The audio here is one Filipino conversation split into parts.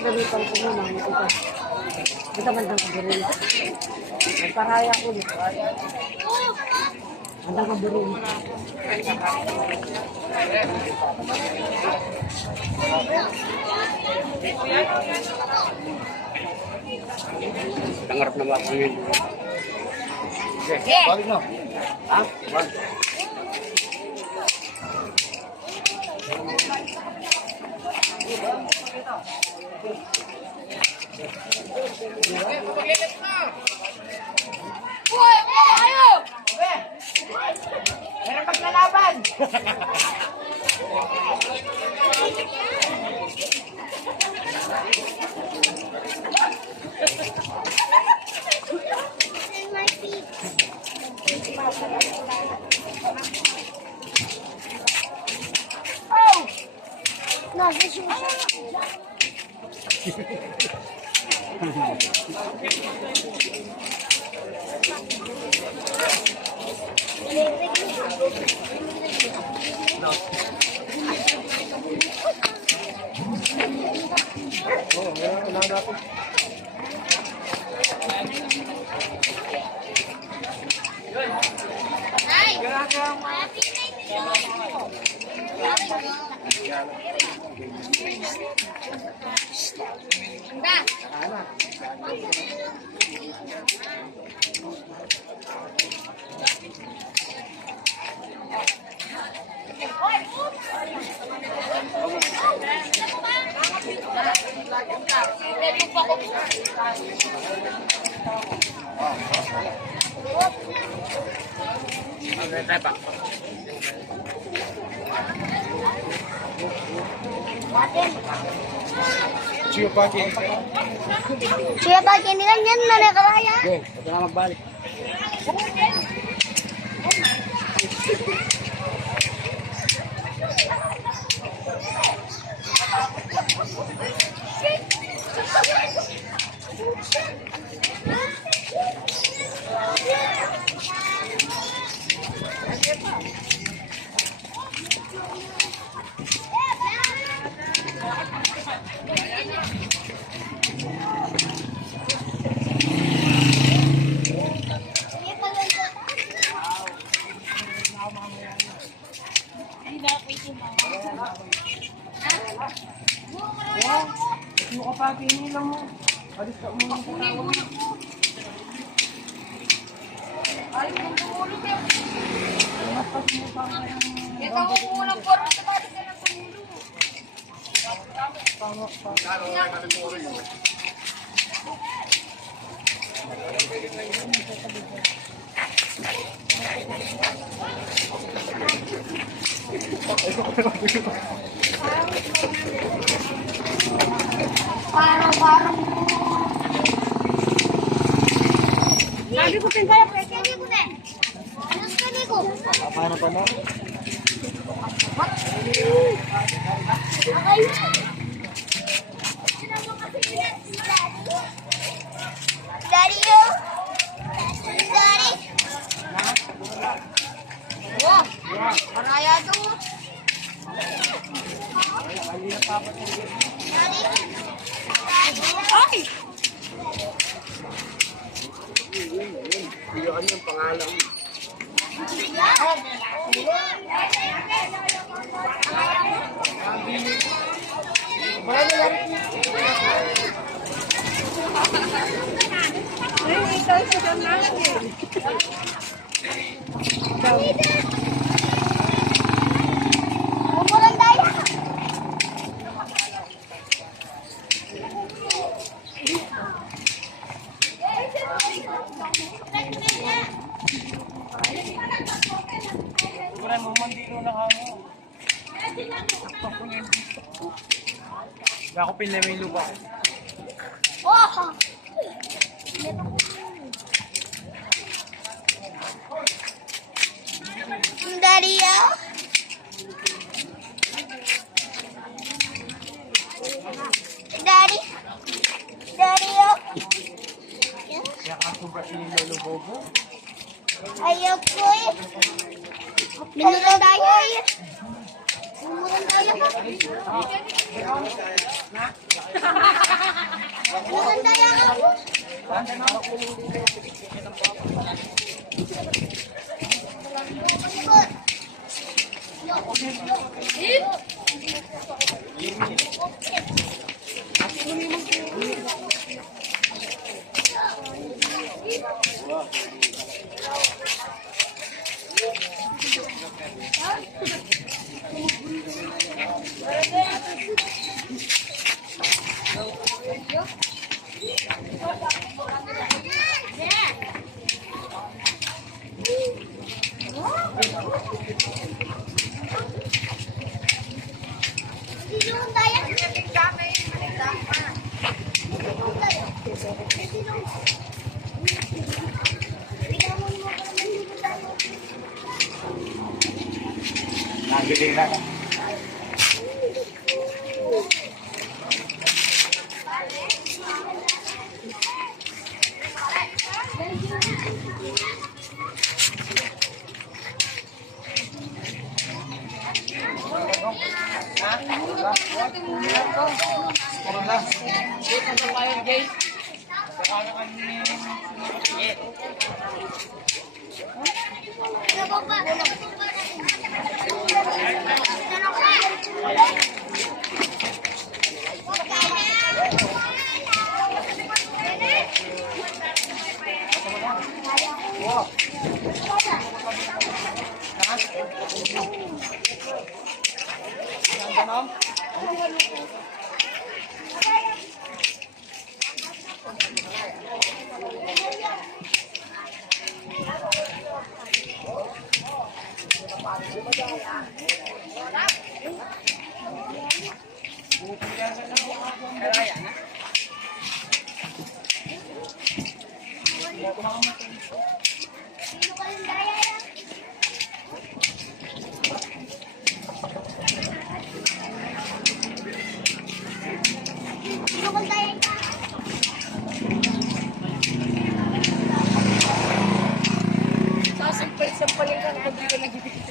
Galipal ko muna. Kita bandang kaburin. Nagparaya ko dito. Bandang kaburin. Tangarap na ba ako yun? Okay, balik mo. Ha? Balik. Uy! Ayo! Meron paglalaban! Oh! Nasa siya. Siya bagay nila yan na nakaraya. Okay, ito na magbalik. Yung kapag hinilang mo. Alis ka muna sa tawag. Ay, kung tumulog yan. Mapas mo pa kayang... Ikaw ang unang poro sa bali ka ng tumulog. Tama pa. Parang. Sabi ko din kaya, sabi ko din. Ano sabi ko? Paano pa mo? Okay. Daddy, yo. Daddy. Wow! Maraya to. Ay! Bigyan yung pangalan. Umulan daya. Kuran mo man dito na kamo. Ako pinlay may lupa. Oh! Daddy, yo. Daddy. Daddy, yo. Kaya ka sobra sinilolo bobo. Ayaw po eh. Minulan tayo eh. Minulan tayo ba? Minulan tayo ako. Minulan tayo. Nagiling na. Minulan tayo. Sasampal-sampalin ka na hindi ka nagibigit.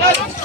Cut!